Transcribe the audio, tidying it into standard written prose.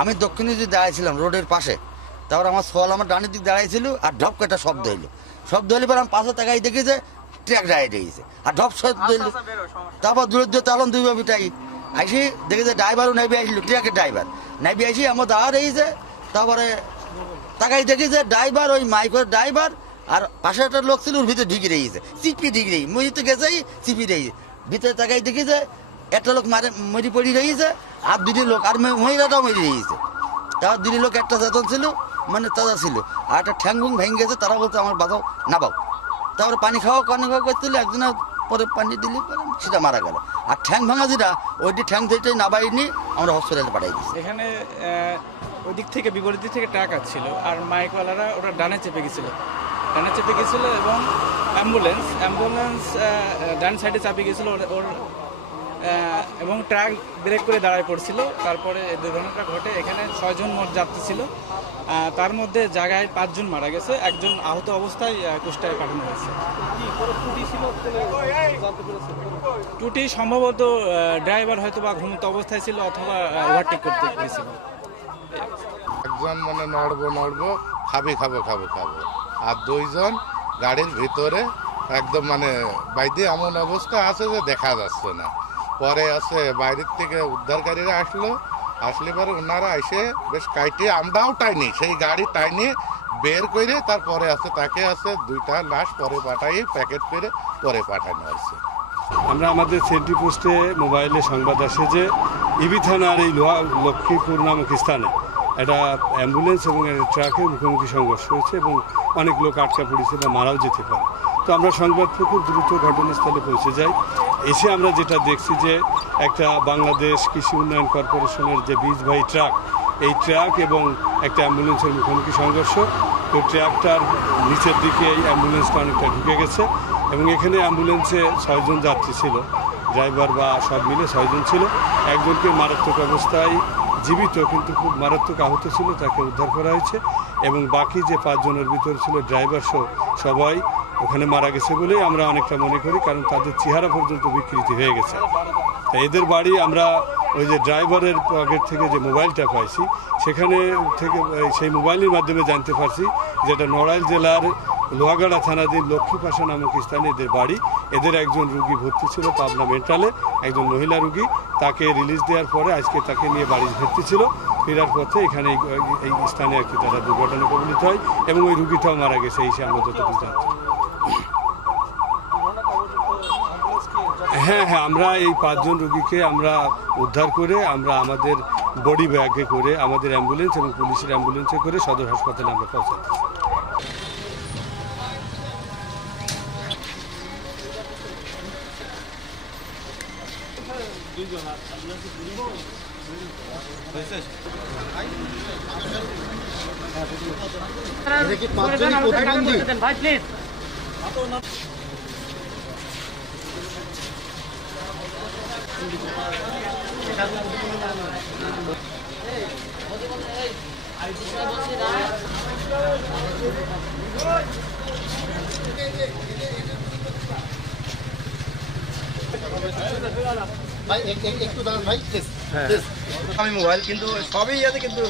আমি দক্ষিণে দিকে দাঁড়াইছিলাম রোডের পাশে, তারপর আমার সোয়াল আমার ডানের দিক দাঁড়াইছিল আর ঢপ একটা শব্দ হইলো, শব্দ হইলে পরে আমি পাশে তাকাই দেখি যে ট্রাক দাঁড়িয়ে রয়েছে আর ঢপ শব্দ হইলো। তারপর দূরের দূরে তালন দুই বাবিটাই আইসি দেখি যে ড্রাইভারও নাইবে আসলো, ট্রাকের ড্রাইভার নাইবে আসি আমার দাঁড়া রয়েছে। তারপরে তাকাই দেখি যে ড্রাইভার ওই মাইকের ড্রাইভার আর পাশে একটা লোক ছিল ওর ভিতরে ঢুকে রয়েছে, চিপি ঢুকে রয়েছে, মুই তো গেছেই চিপি রয়েছে ভিতরে। তাকাই দেখি যে একটা লোক মরি পড়ি রয়েছে আর দুটি লোক আর মহিলাটাও মরি রয়েছে। তার দুটি লোক একটা চেতন ছিল মানে তাজা ছিল আর একটা ঠ্যাং ভুং ভেঙে গেছে, তারা বলতে আমার বাঁচাও নাবাও। তারপরে পানি খাওয়া করছিল, একদিনের পরে পানি দিলে সেটা মারা গেল। আর ঠ্যাং ভাঙা যেটা ওইটি ঠ্যাং যেটাই নাবাইনি আমরা হসপিটালে পাঠাই দিচ্ছি। এখানে ওই দিক থেকে বিপরীত দিক থেকে ট্রাক আসছিল আর মাইকওয়ালারা ওরা ডানে চেপে গেছিলো এবং অ্যাম্বুলেন্স ডান সাইডে চাপে গেছিলো ওর এবং ট্রাক ব্রেক করে দাঁড়ায় পড়ছিল। তারপরে দুর্ঘটনাটা ঘটে। এখানে 6 জন মোট যাত্রী ছিল, তার মধ্যে জায়গায় 5 জন মারা গেছে, একজন আহত অবস্থায় কুষ্টিয়ায় পাঠানো হয়েছে। টুটি সম্ভবত ড্রাইভার হয়তো বা ঘুমন্ত অবস্থায় ছিল অথবা ওভারটেক করতে গেছিল। একজন মানে নড়বো খাবো আর 2 জন গাড়ির ভিতরে একদম মানে বাইরে এমন অবস্থা আছে যে দেখা যাচ্ছে না। পরে আছে বাইরের থেকে উদ্ধারকারীরা আসলে পরে ওনারা এসে বেশ কাইটে আমরাও টাইনি সেই গাড়ি টাইনি বের করে তারপরে আছে তাকে আছে 2টা লাশ পরে পাঠাই প্যাকেট করে পরে পাঠানো হয়েছে। আমরা আমাদের সেন্ট্রি পোস্টে মোবাইলে সংবাদ আসে যে ইবি থানার এই লক্ষ্মীপুর নামক স্থানে একটা অ্যাম্বুলেন্স এবং একটা ট্রাকের মুখোমুখি সংঘর্ষ হয়েছে এবং অনেক লোক আটকা পড়েছে বা মারাও যেতে পারে। তো আমরা সংবাদ পেয়ে খুব দ্রুত ঘটনাস্থলে পৌঁছে যাই। এসে আমরা যেটা দেখছি যে একটা বাংলাদেশ কৃষি উন্নয়ন কর্পোরেশনের যে বীজবাহী ট্রাক, এই ট্রাক এবং একটা অ্যাম্বুলেন্সের মুখোমুখি সংঘর্ষ। তো ট্রাকটার নিচের দিকে এই অ্যাম্বুলেন্সটা অনেকটা ঢুকে গেছে এবং এখানে অ্যাম্বুলেন্সে 6 জন যাত্রী ছিল, ড্রাইভার বা সব মিলে 6 জন ছিল। একজনকে মারাত্মক অবস্থায় জীবিত কিন্তু খুব মারাত্মক আহত ছিল, তাকে উদ্ধার করা হয়েছে এবং বাকি যে 5 জনের ভিতরে ছিল ড্রাইভার সহ সবাই ওখানে মারা গেছে বলেই আমরা অনেকটা মনে করি, কারণ তাদের চেহারা পর্যন্ত বিকৃতি হয়ে গেছে। তা এদের বাড়ি আমরা ওই যে ড্রাইভারের পকেট থেকে যে মোবাইলটা পাইছি সেখানে থেকে সেই মোবাইলের মাধ্যমে জানতে পারছি যেটা নড়াইল জেলার লোহাগাড়া থানাধীন লক্ষ্মীপাশা নামক স্থানে এদের বাড়ি। এদের একজন রুগী ভর্তি ছিল পাবনা মেন্টালে, একজন মহিলা রুগী, তাকে রিলিজ দেওয়ার পরে আজকে তাকে নিয়ে বাড়ি ফিরতে ছিল। ফেরার পথে এখানে এই স্থানে আর কি তারা দুর্ঘটনা কবলিত হয় এবং ওই রুগীটাও মারা গেছে। এই আমরা যতটুকু জানছি। হ্যাঁ, আমরা এই 5 জন রুগীকে আমরা উদ্ধার করে আমরা আমাদের বডি ব্যাগে করে আমাদের অ্যাম্বুলেন্স এবং পুলিশের অ্যাম্বুলেন্সে করে সদর হাসপাতালে আমরা পৌঁছাচ্ছি। ভাই প্লিজ ভাই একটু দাঁড়ান ভাই প্লিজ। আমি মোবাইল কিন্তু সবই আছে কিন্তু